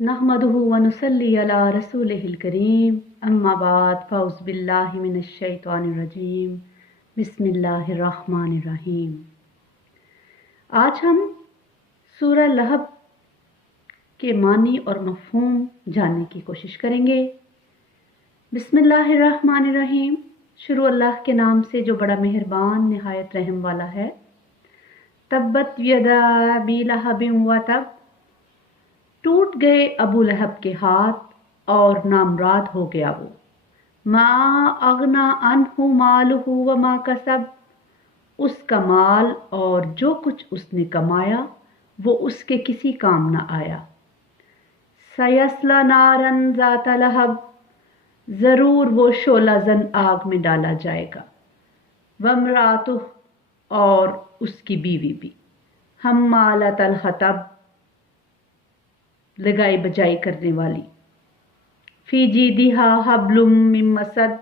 नहमदुहु व नुसल्ली अला रसूलिहिल करीम अम्मा बाद फ़ौज़ बिल्लाहि मिनश शैतानिर रजीम बिस्मिल्लाहिर रहमानिर रहीम। आज हम सूरह लहब के मानी और मफ़हूम जानने की कोशिश करेंगे। बिस्मिल्लाहिर रहमानिर रहीम। शुरू अल्लाह के नाम से जो बड़ा मेहरबान निहायत रहम वाला है। तब्बत यदा अबी लहबिन व तब, टूट गए अबू लहब के हाथ और नामराद हो गया वो। मा अगना अनहु मालुहु व मा कसब, उसका माल और जो कुछ उसने कमाया वो उसके किसी काम न आया। सयस्ला नारन ज़ाता लहब, ज़रूर वो शोलाज़न आग में डाला जाएगा। वमरातुह, और उसकी बीवी भी। हम्मालतल हतब, लगाई बजाई करने वाली। फी जीदिहा हब्लुम मिन मसद,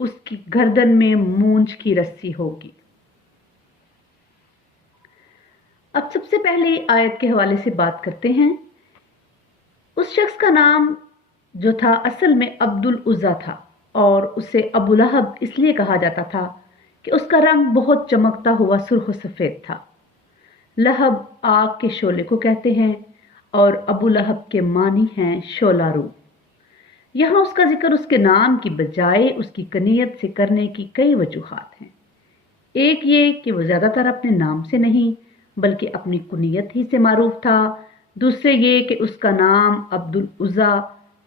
उसकी गर्दन में मूंज की रस्सी होगी। अब सबसे पहले आयत के हवाले से बात करते हैं। उस शख्स का नाम जो था असल में अब्दुल उज़्ज़ा था और उसे अबू लहब इसलिए कहा जाता था कि उसका रंग बहुत चमकता हुआ सुर्ख सफ़ेद था। लहब आग के शोले को कहते हैं और अबू लहब के मानी हैं शोलारू। यहाँ उसका जिक्र उसके नाम की बजाय उसकी कनीयत से करने की कई वजूहात हैं। एक ये कि वो ज़्यादातर अपने नाम से नहीं बल्कि अपनी कुनियत ही से मारूफ था। दूसरे ये कि उसका नाम अब्दुल उज़्ज़ा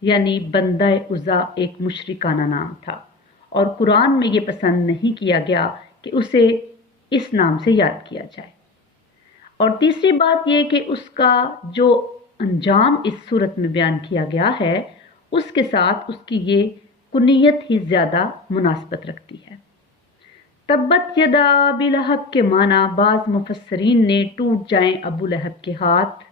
यानी बंदा उज़्ज़ा एक मुशरिकाना नाम था और कुरान में ये पसंद नहीं किया गया कि उसे इस नाम से याद किया जाए। और तीसरी बात यह कि उसका जो अंजाम इस सूरत में बयान किया गया है उसके साथ उसकी ये कुनियत ही ज़्यादा मुनासबत रखती है। तब्बत यदा अबी लहब के माना बाज़ मुफस्सरीन ने टूट जाएं अबू लहब के हाथ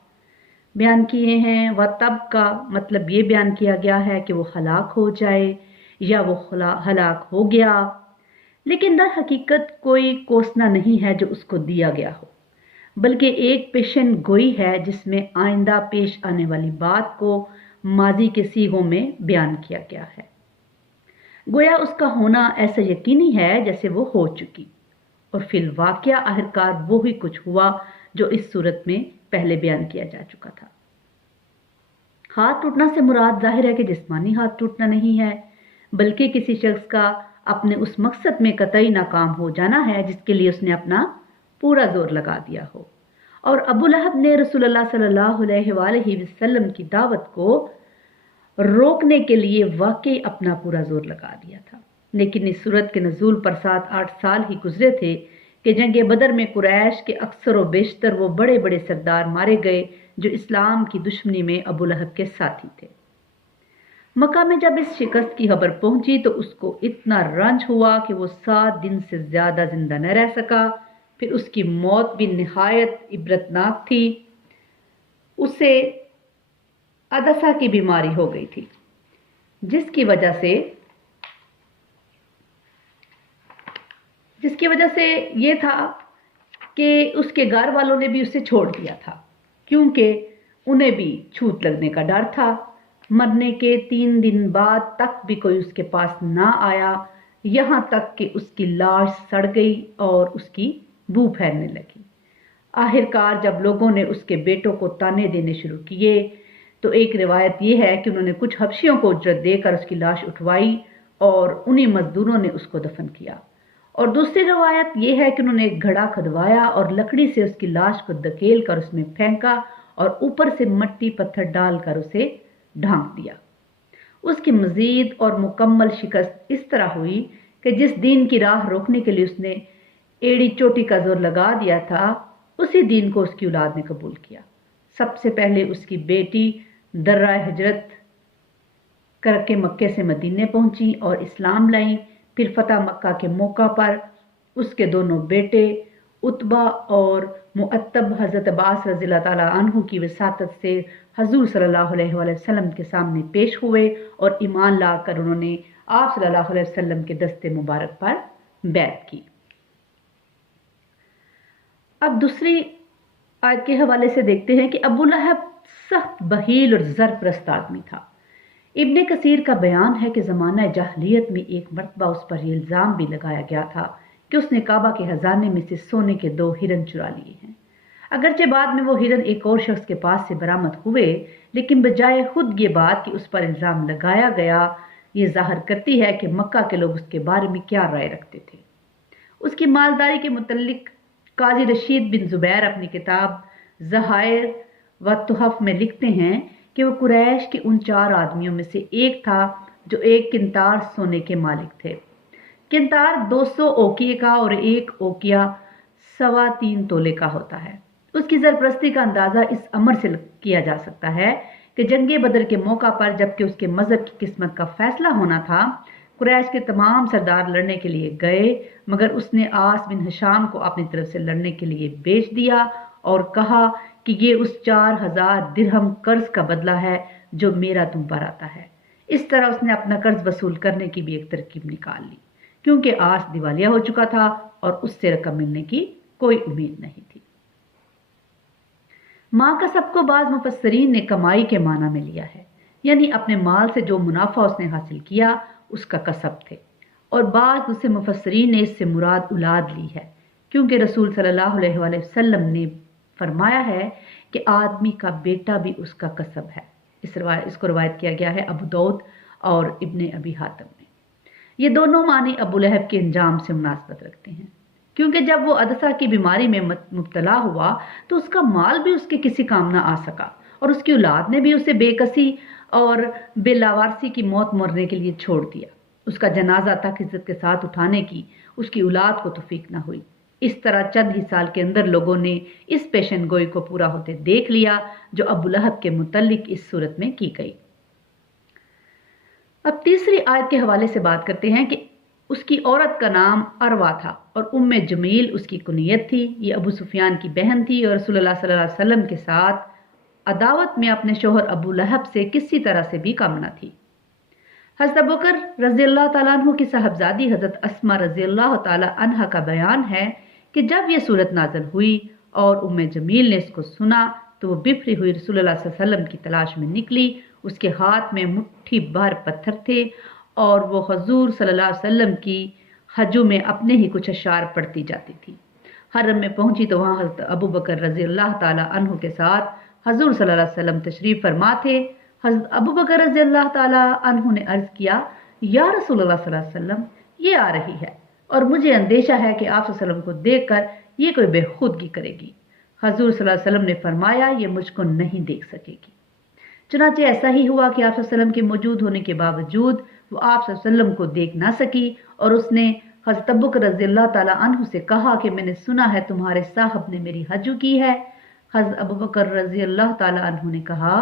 बयान किए हैं। व तब का मतलब ये बयान किया गया है कि वो हलाक हो जाए या वो हलाक हो गया, लेकिन दर हकीकत कोई कोसना नहीं है जो उसको दिया गया हो, बल्कि एक पेशन गोई है जिसमें आइंदा पेश आने वाली बात को माजी के सीगों में बयान किया गया है। गोया उसका होना ऐसा यकीनी है जैसे वो हो चुकी, और फिल वाक़या आखिरकार वो ही कुछ हुआ जो इस सूरत में पहले बयान किया जा चुका था। हाथ टूटना से मुराद जाहिर है कि जिस्मानी हाथ टूटना नहीं है, बल्कि किसी शख्स का अपने उस मकसद में कतई नाकाम हो जाना है जिसके लिए उसने अपना पूरा जोर लगा दिया हो। और अबू लहब ने रसूलुल्लाह सल्लल्लाहु अलैहि वसल्लम की दावत को रोकने के लिए वाकई अपना पूरा जोर लगा दिया था। लेकिन इस सूरत के नज़ूल पर 7-8 साल ही गुजरे थे कि जंग बदर में कुरैश के अक्सर व बेशतर वो बड़े बड़े सरदार मारे गए जो इस्लाम की दुश्मनी में अबू लहब के साथी थे। मक्का में जब इस शिकस्त की खबर पहुंची तो उसको इतना रंज हुआ कि वो 7 दिन से ज्यादा जिंदा न रह सका। फिर उसकी मौत भी निहायत इबरतनाक थी। उसे अदसा की बीमारी हो गई थी जिसकी वजह से ये था कि उसके घर वालों ने भी उसे छोड़ दिया था, क्योंकि उन्हें भी छूत लगने का डर था। मरने के 3 दिन बाद तक भी कोई उसके पास ना आया, यहाँ तक कि उसकी लाश सड़ गई और उसकी बू फैलने लगी। आखिरकार जब लोगों ने उसके बेटों को ताने देने शुरू किए तो एक रिवायत यह है कि उन्होंने कुछ हबशियों को उजरत देकर उसकी लाश उठवाई और उन्हीं मजदूरों ने उसको दफन किया। और दूसरी रवायत यह है कि उन्होंने एक घड़ा खुदवाया और लकड़ी से उसकी लाश को धकेल कर उसमें फेंका और ऊपर से मट्टी पत्थर डालकर उसे ढांक दिया। उसकी मजीद और मुकम्मल शिकस्त इस तरह हुई कि जिस दीन की राह रोकने के लिए उसने एड़ी चोटी का जोर लगा दिया था उसी दीन को उसकी औलाद ने कबूल किया। सबसे पहले उसकी बेटी दर्रा हिजरत करके मक्के से मदीने पहुंची और इस्लाम लाई। फिर फतह मक्का के मौका पर उसके दोनों बेटे उतबा और मुअत्तब हज़रत अब्बास रज़ियल्लाहु ताला अन्हु की वसातत से हजूर सल्लल्लाहु अलैहि वसल्लम के सामने पेश हुए और ईमान लाकर उन्होंने आप सल्लल्लाहु अलैहि वसल्लम के दस्ते मुबारक पर बैत की। अब दूसरी आयत के हवाले से देखते हैं कि अबू लहब सख्त बहील और ज़रप्रस्त आदमी था। इब्ने कसीर का बयान है कि ज़माना जाहलियत में एक मरतबा उस पर यह इल्ज़ाम भी लगाया गया था कि उसने काबा के खजाने में से सोने के 2 हिरन चुरा लिए हैं। अगरचे बाद में वो हिरन एक और शख्स के पास से बरामद हुए, लेकिन बजाय खुद ये बात कि उस पर इल्ज़ाम लगाया गया, ये जाहिर करती है कि मक्का के लोग उसके बारे में क्या राय रखते थे। उसकी मालदारी के मुतल्लिक काजी रशीद बिन ज़ुबैर अपनी किताब ज़हायर व तुहफ़ में लिखते हैं कि वो कुरैश के उन 4 आदमियों में से एक था जो एक किंतार सोने के मालिक थे। किंतार 200 ओकिये का और एक ओकिया 3.25 तोले का होता है। उसकी सरपरस्ती का अंदाज़ा इस अमर से किया जा सकता है कि जंगे बदर के मौका पर जबकि उसके मजहब की किस्मत का फैसला होना था, कुरैश के तमाम सरदार लड़ने के लिए गए, मगर उसने आस बिन हिशाम को अपनी तरफ से लड़ने के लिए बेच दिया और कहा कि ये उस 4000 दिरहम कर्ज का बदला है जो मेरा तुम पर आता है। इस तरह उसने अपना कर्ज वसूल करने की भी एक तरकीब निकाल ली, क्योंकि आस दिवालिया हो चुका था और उससे रकम मिलने की कोई उम्मीद नहीं थी। माँ का सबको बाज मुफस्सरीन ने कमाई के माना में लिया है, यानी अपने माल से जो मुनाफा उसने हासिल किया उसका कसब थे, और बाज दूसरे मुफस्सरीन ने इससे मुराद औलाद ली है, क्योंकि रसूल सल्लल्लाहु अलैहि वसल्लम ने फरमाया है कि आदमी का बेटा भी उसका कसब है। इसको रवायत किया गया है अबू दाऊद और इब्ने अबी हातिम में। ये दोनों मानी अबू लहब के अंजाम से मुनासबत रखते हैं, क्योंकि जब वो अदसा की बीमारी में मुब्तला हुआ तो उसका माल भी उसके किसी काम ना आ सका, और उसकी औलाद ने भी उसे बेकसी और बेलावारसी की मौत मरने के लिए छोड़ दिया। उसका जनाजा तक इज्जत के साथ उठाने की उसकी औलाद को तौफीक ना हुई। इस तरह चंद ही साल के अंदर लोगों ने इस पेशन गोई को पूरा होते देख लिया जो अबू लहब के मुतल्लिक इस सूरत में की गई। अब तीसरी आयत के हवाले से बात करते हैं कि उसकी औरत का नाम अरवा था और उम्मे जमील उसकी कुनियत थी। ये अबू सुफियान की बहन थी और रसूलुल्लाह सल्लल्लाहु अलैहि वसल्लम के साथ अदावत में अपने शोहर अबू लहब से किसी तरह से भी कम न थी। हज़रत अबू बकर रज़ियल्लाहु ताला अन्हु की साहबजादी हज़रत अस्मा रज़ियल्लाहु ताला अन्हा का बयान है कि जब यह सूरत नाज़िल हुई और उम्मे जमील ने इसको सुना तो वो बिफरी हुई रसूलुल्लाह सल्लल्लाहु अलैहि वसल्लम की तलाश में निकली। उसके हाथ में मुट्ठी भर पत्थर थे और वो हजूर सल्लल्लाहु अलैहि वसल्लम की हजू में अपने ही कुछ अशार पढ़ती जाती थी। हरम में पहुंची तो वहाँ हज़रत अबू बकर रज़ियल्लाहु ताला अन्हु के साथ हजूर सल्लल्लाहु अलैहि वसल्लम तशरीफ फरमा थे। हज़रत अबू बकर रज़ियल्लाहु ताला अन्हु ने अर्ज़ किया, या रसूलुल्लाह सल्लल्लाहु अलैहि वसल्लम, ये आ रही है और मुझे अंदेशा है कि आप सल्लल्लाहु अलैहि वसल्लम को देखकर ये कोई बेखुदगी करेगी। हजूर सल्लल्लाहु अलैहि वसल्लम ने फरमाया, ये मुझको नहीं देख सकेगी। चुनांचे ऐसा ही हुआ कि आप सल्लल्लाहु अलैहि वसल्लम के मौजूद होने के बावजूद वो आप सल्लल्लाहु अलैहि वसल्लम को देख ना सकी और उसने हज़रत अबू बकर रज़ियल्लाहु ताला अन्हु से कहा कि मैंने सुना है तुम्हारे साहब ने मेरी हजू की है। हज़रत अबू बकर रज़ियल्लाहु ताला अन्हु ने कहा,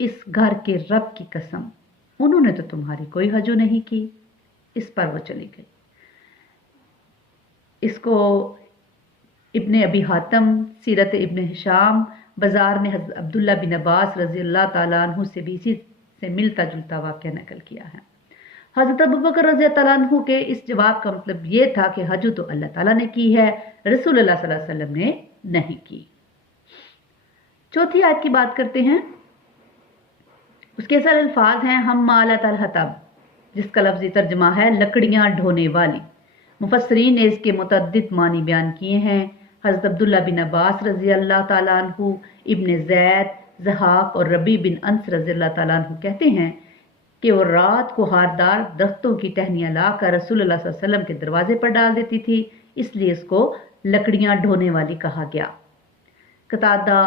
इस घर के रब की कसम, उन्होंने तो तुम्हारी कोई हजू नहीं की। इस पर वो चली गई। इसको इब्ने अबी हातिम सीरत इब्ने हिशाम बाजार में हज़रत अब्दुल्ला बिन अब्बास रज़ियल्लाहु ताला अन्हु से भी इसी से मिलता जुलता वाक़या नकल किया है। हज़रत अबू बकर रज़ियल्लाहु ताला अन्हु के इस जवाब का मतलब ये था कि हजू तो अल्लाह ताला ने की है, रसूलुल्लाह सल्लल्लाहु अलैहि वसल्लम ने नहीं की। चौथी आयत की बात करते हैं। उसके सर अल्फाज हैं हम्मालत अल हतब, जिसका लफ्ज़ी तर्जमा है लकड़ियाँ ढोने वाली। मुफस्सरीन ने इसके मुतअद्दिद मानी बयान किए हैं। हज़रत अब्दुल्ला बिन अब्बास रज़ियल्लाहु ताला अन्हु, इब्ने ज़ैद, ज़हाक और रबी बिन अंस रज़ियल्लाहु ताला अन्हु कहते हैं कि वो रात को हारदार दरख्तों की टहनियाँ लाकर रसूलुल्लाह सल्लल्लाहु अलैहि वसल्लम के दरवाजे पर डाल देती थी, इसलिए इसको लकड़ियाँ ढोने वाली कहा गया। कतादा,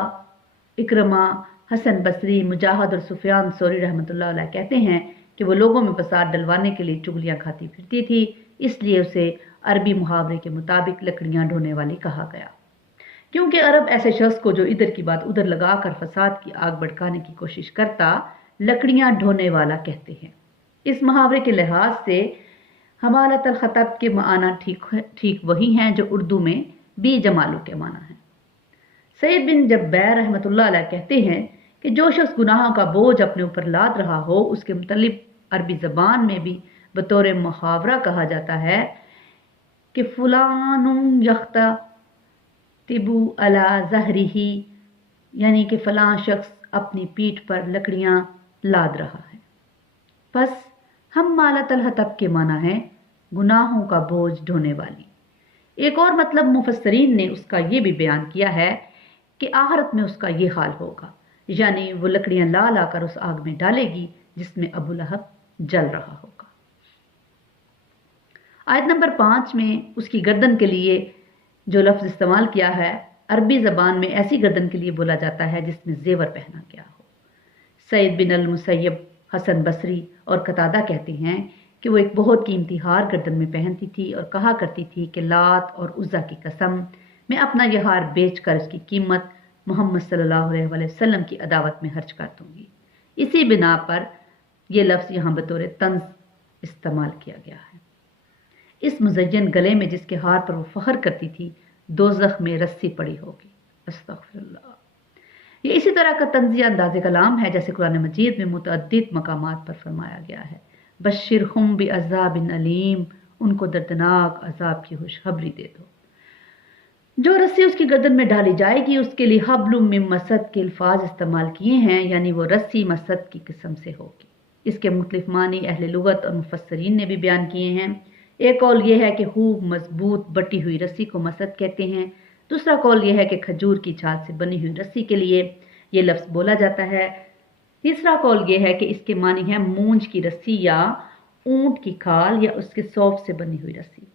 इकरमा, हसन बसरी, मुजाहिद और सुफियान सौरी रहमतुल्लाह अलैह कहते हैं कि वो लोगों में फसाद डलवाने के लिए चुगलियाँ खाती फिरती थी, इसलिए उसे अरबी मुहावरे के मुताबिक लकड़ियाँ ढोने वाली कहा गया। क्योंकि अरब ऐसे शख्स को जो इधर की बात उधर लगाकर फसाद की आग भड़काने की कोशिश करता लकड़ियाँ ढोने वाला कहते हैं। इस मुहावरे के लिहाज से हमालत अल खतब के माना ठीक वही हैं जो उर्दू में बी जमालू के माना है। सईद बिन जब्बैर रहमतुल्लाह अलैह कहते हैं कि जो शख्स गुनाहों का बोझ अपने ऊपर लाद रहा हो उसके मुतल्लिक अरबी ज़बान में भी बतौर मुहावरा कहा जाता है कि फुलानुम यख्ता तिबू अला ज़हरिही, यानी कि फ़लाँ शख्स اپنی پیٹھ پر لکڑیاں لاد رہا ہے۔ پس ہم مالت الحطب کے معنی ہے گناہوں کا بوجھ ڈھونے والی۔ ایک اور مطلب مفسرین نے اس کا یہ بھی بیان کیا ہے کہ آخرت میں اس کا یہ حال ہوگا، یعنی وہ لکڑیاں لا لا کر اس آگ میں ڈالے گی جس میں ابو لہب جل رہا ہوگا۔ آیت نمبر 5 میں اس کی گردن کے لیے جو لفظ استعمال کیا ہے، عربی زبان میں ایسی گردن کے لیے بولا جاتا ہے جس میں زیور پہنا گیا ہو۔ سعید بن المسیب، حسن بصری اور قتادہ کہتے ہیں کہ وہ ایک بہت قیمتی ہار گردن میں پہنتی تھی اور کہا کرتی تھی کہ لات اور عزا کی قسم، میں اپنا یہ ہار بیچ کر اس کی قیمت محمد صلی اللہ علیہ وآلہ وسلم کی عداوت میں خرچ کر دوں گی۔ اسی بنا پر یہ لفظ یہاں بطور طنز استعمال کیا گیا ہے۔ اس مزین گلے میں جس کے ہار پر وہ فخر کرتی تھی دوزخ میں رسی پڑی ہوگی۔ استغفر اللہ۔ یہ اسی طرح کا طنزیہ انداز کلام ہے جیسے قرآن مجید میں متعدد مقامات پر فرمایا گیا ہے، بشرہم بعذاب علیم، ان کو دردناک عذاب کی خوشخبری دے دو۔ جو رسی اس کی گردن میں ڈالی جائے گی اس کے لیے حبل من مسد کے الفاظ استعمال کیے ہیں، یعنی وہ رسی مسد کی قسم سے ہوگی۔ اس کے مختلف معنی اہل لغت اور مفسرین نے بھی بیان کیے ہیں۔ ایک قول یہ ہے کہ خوب مضبوط بٹی ہوئی رسی کو مسد کہتے ہیں، دوسرا قول یہ ہے کہ کھجور کی چھال سے بنی ہوئی رسی کے لیے یہ لفظ بولا جاتا ہے، تیسرا قول یہ ہے کہ اس کے معنی ہے مونج کی رسی یا اونٹ کی کھال یا اس کے صوف سے بنی ہوئی رسی،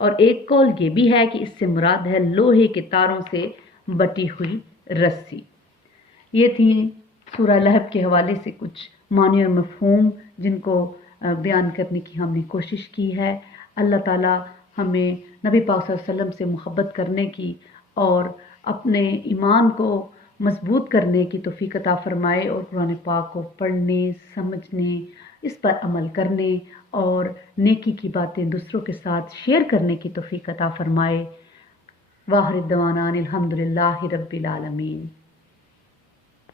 اور ایک قول یہ بھی ہے کہ اس سے مراد ہے لوہے کے تاروں سے بٹی ہوئی رسی۔ یہ تھی سورہ لہب کے حوالے سے کچھ معنی اور مفہوم جن کو بیان کرنے کی ہم نے کوشش کی ہے۔ اللہ تعالی ہمیں نبی پاک صلی اللہ علیہ وسلم سے محبت کرنے کی اور اپنے ایمان کو مضبوط کرنے کی توفیق عطا فرمائے، اور قرآن پاک کو پڑھنے، سمجھنے، اس پر عمل کرنے اور نیکی کی باتیں دوسروں کے ساتھ شیئر کرنے کی توفیق عطا فرمائے۔ واخر دعوانا الحمدللہ رب العالمین۔